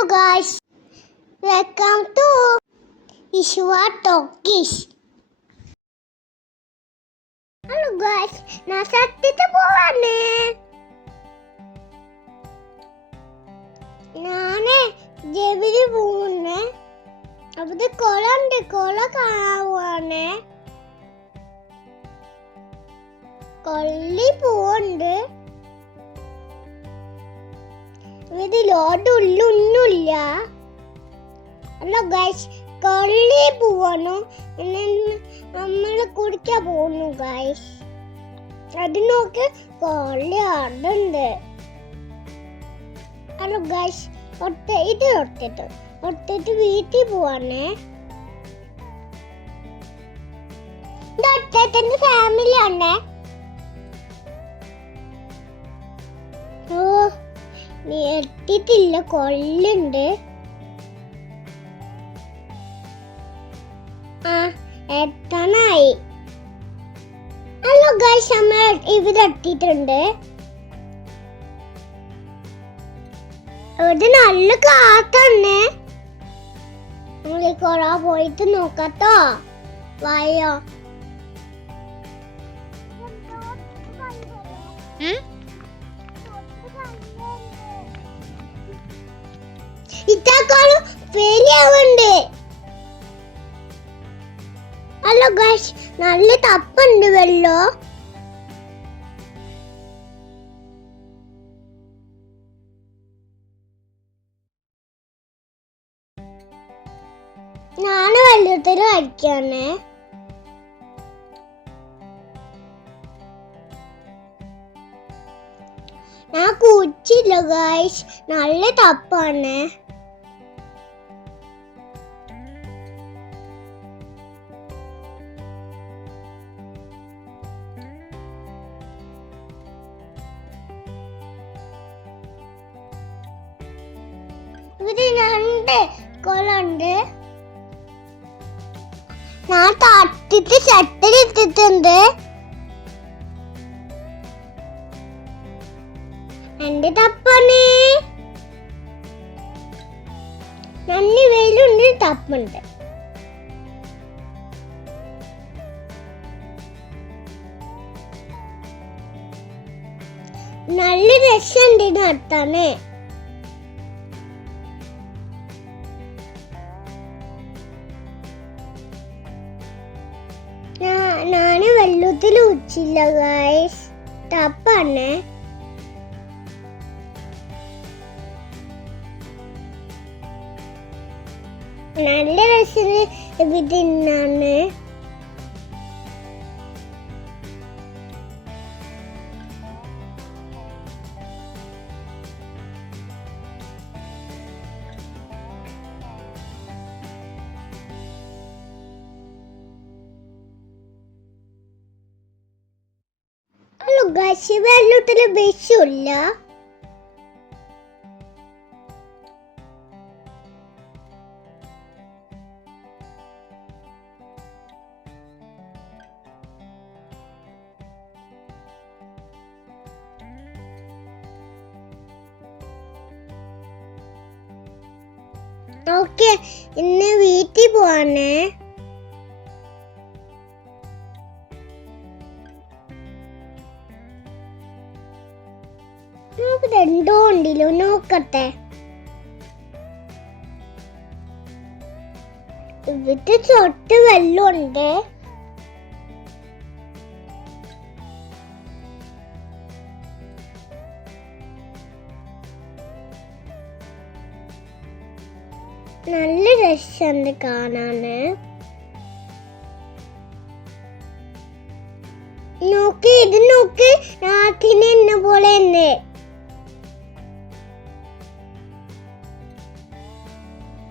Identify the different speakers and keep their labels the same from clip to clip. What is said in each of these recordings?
Speaker 1: Hello guys welcome to Ishuva talkies hello guys ഞാൻ സത്യത്തെ പോവാണ് ഞാൻ ജെവിൽ പോകുന്നേ അവിടെ കുളമുണ്ട് കുളം കാണാൻ കൊള്ളി പോവുണ്ട് ഇതിലോട്ട് ഉള്ളൊന്നുമില്ല ഹലോ ഗൈസ് കൊള്ളി പോവാണു. നമ്മൾ കുടിക്കാൻ പോകുന്നു ഗൈസ് അതിനൊക്കെ കൊള്ളി ആടുണ്ട് ഹലോ ഗൈസ് ഒട്ട ഇത് ഒട്ടിട്ട് ഒട്ടിട്ട് വീട്ടിൽ പോവാണേ. ഒട്ടേട്ടന്റെ ഫാമിലി ആണേ എത്തിയിട്ടില്ല കൊള്ളുണ്ട്. ആ എത്താനായി. ഹലോ ഗൈസ് നമ്മൾ ഇവിടെ എത്തിയിട്ടുണ്ട്. ഇവിടെ നല്ല കാത്തന്നെ നമ്മൾ ഈ കൊറ പോയിട്ട് നോക്കാട്ടോ. വായോ. ഇതാക്കാളും പേരിയാവുണ്ട്. ഹലോ ഗാഷ് നല്ല തപ്പുണ്ട് വെള്ളോ? ഞാൻ വെള്ളത്തിൽ കളിക്കാണ്. ഞാൻ കുടിച്ചില്ല ഗായ്സ് നല്ല തപ്പാണ്. ഇവിടെ രണ്ട് കുളമുണ്ട് ഞാൻ തട്ടിട്ട് ഷട്ടിൽ ഇട്ടിട്ടുണ്ട് എന്റെ തപ്പാണ് നന്ദി വെയിലുണ്ട് തപ്പുണ്ട് നല്ല രസമുണ്ട് നടത്താനേ വെള്ളത്തിൽ ഉച്ചില്ല ഗായ്സ് തപ്പാണ് നല്ല രസം ഇത് ഹലോ വെള്ളത്തിൽ വിഷമില്ല ഓക്കെ ഇന്ന് വീട്ടിൽ പോവാണേ. നമുക്ക് രണ്ടോ ഉണ്ടല്ലോ നോക്കട്ടെ. ഇവിടെ ചൊട്ട് വെള്ളമുണ്ട് നല്ല രസമുണ്ട് കാണാന്. നോക്ക് ഇത് നോക്ക്. നാട്ടിനെ എന്ന പോലെ തന്നെ.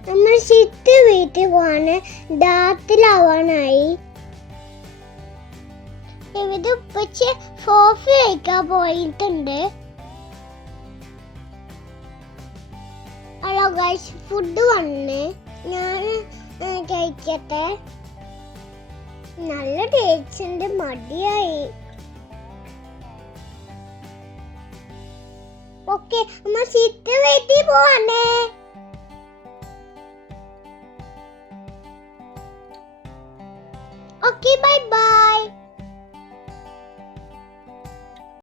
Speaker 1: നമ്മൾ ചിത്ത് വീട്ടിൽ പോവാണ് ദാത്തിലാവാനായി ഇവിടെ ഉപ്പച്ച് ഫോഫി കഴിക്കാൻ പോയിട്ടുണ്ട്. ഹലോ ഗൈസ് ഫുഡ് വന്ന് ഞാൻ കഴിക്കട്ടെ. നല്ല ടേസ്റ്റ് മടിയായി. ഓക്കെ നമ്മൾ ചിത്ത് വീട്ടിൽ പോവാണേ. কি বাই